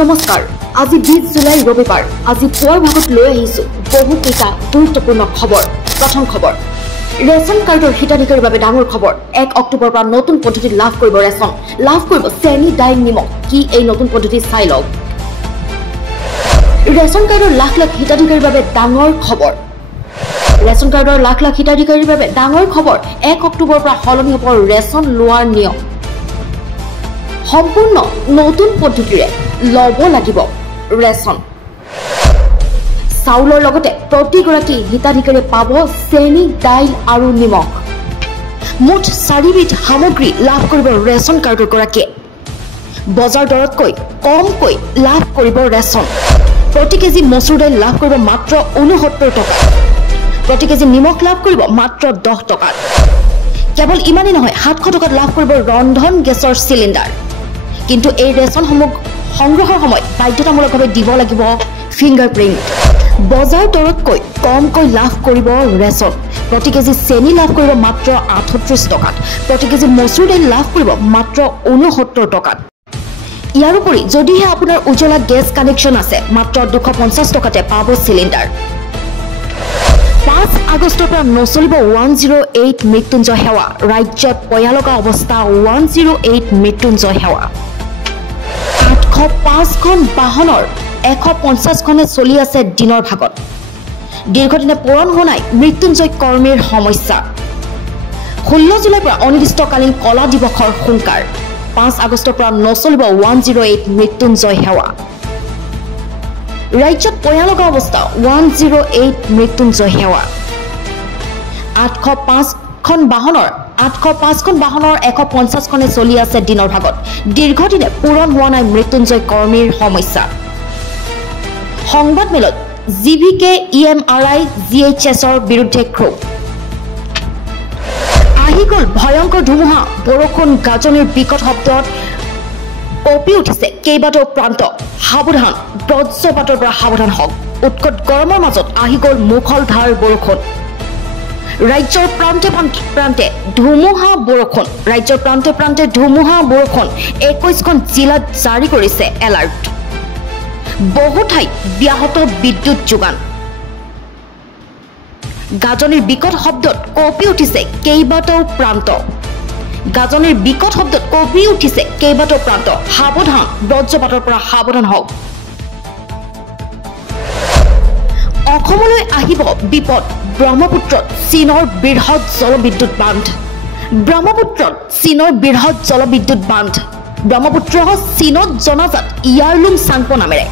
নমস্কাৰ আজি 20 জুলাই ৰবিবাৰ আজি পুৱাৰ ভাগত লৈ আহিছো বহু কেইটা গুৰুত্বপূৰ্ণ খবৰ প্ৰথম খবৰ ৰেচন কাৰ্ডৰ হিতাধিকাৰীৰ বাবে ডাঙৰ খবৰ 1 অক্টোবৰৰ পৰা নতুন পদ্ধতি লাভ কৰিব ৰেচন লাভ কৰিব চেনি দাইল নিমখ কি এই নতুন পদ্ধতি চাই লওক ৰেচন কাৰ্ডৰ লাখ লাখ হিতাধিকাৰীৰ বাবে ডাঙৰ খবৰ ৰেচন কাৰ্ডৰ লাখ লাখ হিতাধিকাৰীৰ বাবে ডাঙৰ খবৰ 1 অক্টোবৰৰ পৰা সলনি হ'ব ৰেচন লোৱাৰ নিয়ম সম্পূৰ্ণ নতুন পদ্ধতিৰে লব লাগিব ৰেচন চাউলৰ লগতে প্ৰতিগৰাকী হিতাধিকাৰীয়ে পাব চেনি দাইল আৰু নিমখ মুঠ 4 বিধ সামগ্ৰী লাভ কৰিব ৰেচন কাৰ্ডৰ গৰাকীয়ে বজাৰ দৰতকৈ কমকৈ লাভ কৰিব ৰেচন প্ৰতি কেজি মচুৰ দাইল লাভ কৰিব মাত্ৰ 69 টকা প্ৰতি কেজি নিমখ লাভ কৰিব মাত্ৰ 10 টকা কেৱল ইমানেই নহয় 700 টকাত লাভ কৰিব ৰন্ধন গেছৰ চিলিণ্ডাৰ কিন্তু এই ৰেচন সংগ্ৰহৰ সময় বাধ্যতামূলকভাৱে দিব লাগিব ফিংগাৰপ্ৰিণ্ট বজাৰ দৰতকৈ কমকৈ লাভ কৰিব ৰেচন প্ৰতি কেজি চেনি লাভ কৰিব মাত্ৰ 38 টকাত প্ৰতি কেজি মচুৰ দাইল লাভ কৰিব মাত্ৰ 69 টকাত ইয়াৰ উপৰি যদিহে আপোনাৰ উজ্জ্বলা গেছ কানেকশ্যন আছে মাত্ৰ 250 টকাতে পাব চিলিণ্ডাৰ 5 আগষ্টৰ পৰা নচলিব 108 মৃত্যুঞ্জয় সেৱা ৰাজ্যত পয়ালকা অৱস্থা 108 মৃত্যুঞ্জয় সেৱা 805খন বাহনৰ 150খনে চলি আছে দিনৰ ভাগত দীৰ্ঘদিনে পূৰণ হোৱা নাই মৃত্যুঞ্জয় কৰ্মীৰ সমস্যা 16 জুলাইৰ পৰা অনিৰ্দিষ্টকালীন কলা দিৱসৰ হুংকাৰ 5 আগষ্টৰ পৰা নচলিব 108 মৃত্যুঞ্জয় সেৱা ৰাজ্যত পয়ালকা অৱস্থা 108 মৃত্যুঞ্জয় সেৱা 805খন বাহনৰ 150খনে চলি আছে দিনৰ ভাগত দীৰ্ঘদিনে পূৰণ হোৱা নাই মৃত্যুঞ্জয় কৰ্মীৰ সমস্যা সংবাদ মেলত জিভিকে ইএমআৰআই জিএইচএছৰ বিৰুদ্ধে ক্ষোভ আহি গ'ল ভয়ংকৰ ধুমুহা বৰষুণ গাজনিৰ বিকট শব্দত কঁপি উঠিছে কেইবাটাও প্ৰান্ত সাৱধান বজ্ৰপাতৰ পৰা সাৱধান হওক উৎকট গৰমৰ মাজত আহি গ'ল মুখলধাৰ বৰষুণ ৰাজ্যৰ প্ৰান্তে প্ৰান্তে ধুমুহা বৰষুণ ৰাজ্যৰ প্ৰান্তে প্ৰান্তে ধুমুহা বৰষুণ 21খন জিলাত জাৰি কৰিছে এলাৰ্ট বহু ঠাইত ব্যাহত বিদ্যুৎ যোগান গাজনিৰ বিকট শব্দত কঁপি উঠিছে কেইবাটাও প্ৰান্ত গাজনিৰ বিকট শব্দত কঁপি উঠিছে কেইবাটাও প্ৰান্ত সাৱধান বজ্ৰপাতৰ পৰা সাৱধান হওক অসমলৈ আহিব বিপদ ব্ৰহ্মপুত্ৰত চীনৰ বৃহৎ জলবিদ্যুৎ বান্ধ ব্ৰহ্মপুত্ৰত চীনৰ বৃহৎ জলবিদ্যুৎ বান্ধ ব্ৰহ্মপুত্ৰ চীনত জনাজাত ইয়াৰলুং চাংপো নামেৰে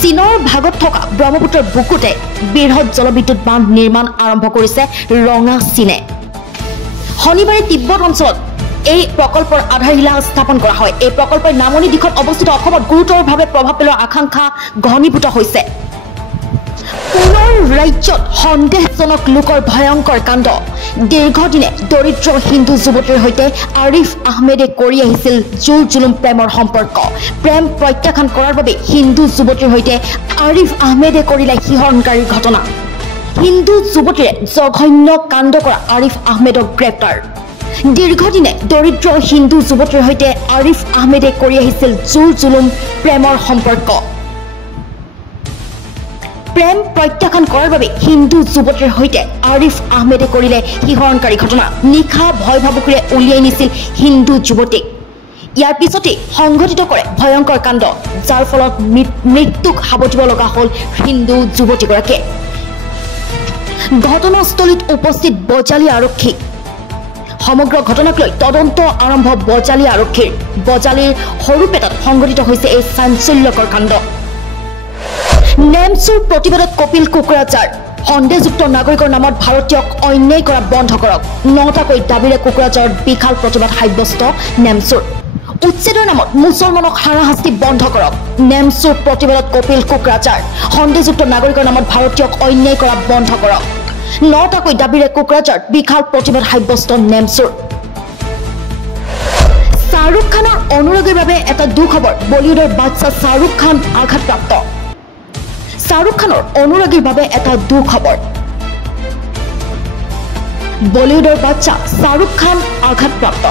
চীনৰ ভাগত থকা ব্ৰহ্মপুত্ৰৰ বুকুতে বৃহৎ জলবিদ্যুৎ বান্ধ নিৰ্মাণ আৰম্ভ কৰিছে ৰঙা চীনে শনিবাৰে তিব্বত অঞ্চলত এই প্ৰকল্পৰ আধাৰশিলা স্থাপন কৰা হয় এই প্ৰকল্পৰ নামনি দিশত অৱস্থিত অসমত গুৰুতৰভাৱে প্ৰভাৱ পেলোৱাৰ আকাংক্ষা ঘনীভূত হৈছে পুনৰ ৰাজ্যত সন্দেহজনক লোকৰ ভয়ংকৰ কাণ্ড দীৰ্ঘদিনে দৰিদ্ৰ হিন্দু যুৱতীৰ সৈতে আৰিফ আহমেদে কৰি আহিছিল জোৰ জুলুম প্ৰেমৰ সম্পৰ্ক প্ৰেম প্ৰত্যাখ্যান কৰাৰ বাবে হিন্দু যুৱতীৰ সৈতে আৰিফ আহমেদে কৰিলে শিহৰণকাৰী ঘটনা হিন্দু যুৱতীৰে জঘন্য কাণ্ড কৰা আৰিফ আহমেদক গ্ৰেপ্তাৰ দীৰ্ঘদিনে দৰিদ্ৰ হিন্দু যুৱতীৰ সৈতে আৰিফ আহমেদে কৰি আহিছিল জোৰ জুলুম প্ৰেমৰ সম্পৰ্ক প্ৰেম প্ৰত্যাখ্যান কৰাৰ বাবে হিন্দু যুৱতীৰ সৈতে আৰিফ আহমেদে কৰিলে শিহৰণকাৰী ঘটনা নিশা ভয় ভাবুকিৰে উলিয়াই নিছিল হিন্দু যুৱতীক ইয়াৰ পিছতে সংঘটিত কৰে ভয়ংকৰ কাণ্ড যাৰ ফলত মৃত্যুক সাৱটিব লগা হ'ল হিন্দু যুৱতীগৰাকীয়ে ঘটনাস্থলীত উপস্থিত বজালী আৰক্ষী সমগ্ৰ ঘটনাক লৈ তদন্ত আৰম্ভ বজালী আৰক্ষীৰ বজালীৰ সৰুপেটাত সংঘটিত হৈছে এই চাঞ্চল্যকৰ কাণ্ড নেমচুৰ প্ৰতিবাদত কপিল কুকুৰাজাৰ সন্দেহযুক্ত নাগৰিকৰ নামত ভাৰতীয়ক অন্যায় কৰা বন্ধ কৰক 9টাকৈ দাবীৰে কুকুৰাজাৰত বিশাল প্ৰতিবাদ সাব্যস্ত নেমচুৰ উচ্ছেদৰ নামত মুছলমানক হাৰাশাস্তি বন্ধ কৰক নেমচুৰ প্ৰতিবাদত কপিল কুকুৰাজাৰ সন্দেহযুক্ত নাগৰিকৰ নামত ভাৰতীয়ক অন্যায় কৰা বন্ধ কৰক 9টাকৈ দাবীৰে কুকুৰাজাৰত বিশাল প্ৰতিবাদ সাব্যস্ত নেমচুৰ শাহৰুখ খানৰ অনুৰাগীৰ বাবে এটা দুখবৰ বলিউডৰ বাদশাহ শাহৰুখ খান আঘাতপ্ৰাপ্ত শাহৰুখ খানৰ অনুৰাগীৰ বাবে এটা দুখবৰ বলিউডৰ বাদশাহ শাহৰুখ খান আঘাতপ্ৰাপ্ত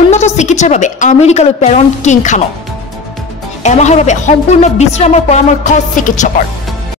উন্নত চিকিৎসাৰ বাবে আমেৰিকালৈ প্ৰেৰণ কিং খানক এমাহৰ বাবে সম্পূৰ্ণ বিশ্ৰামৰ পৰামৰ্শ চিকিৎসকৰ।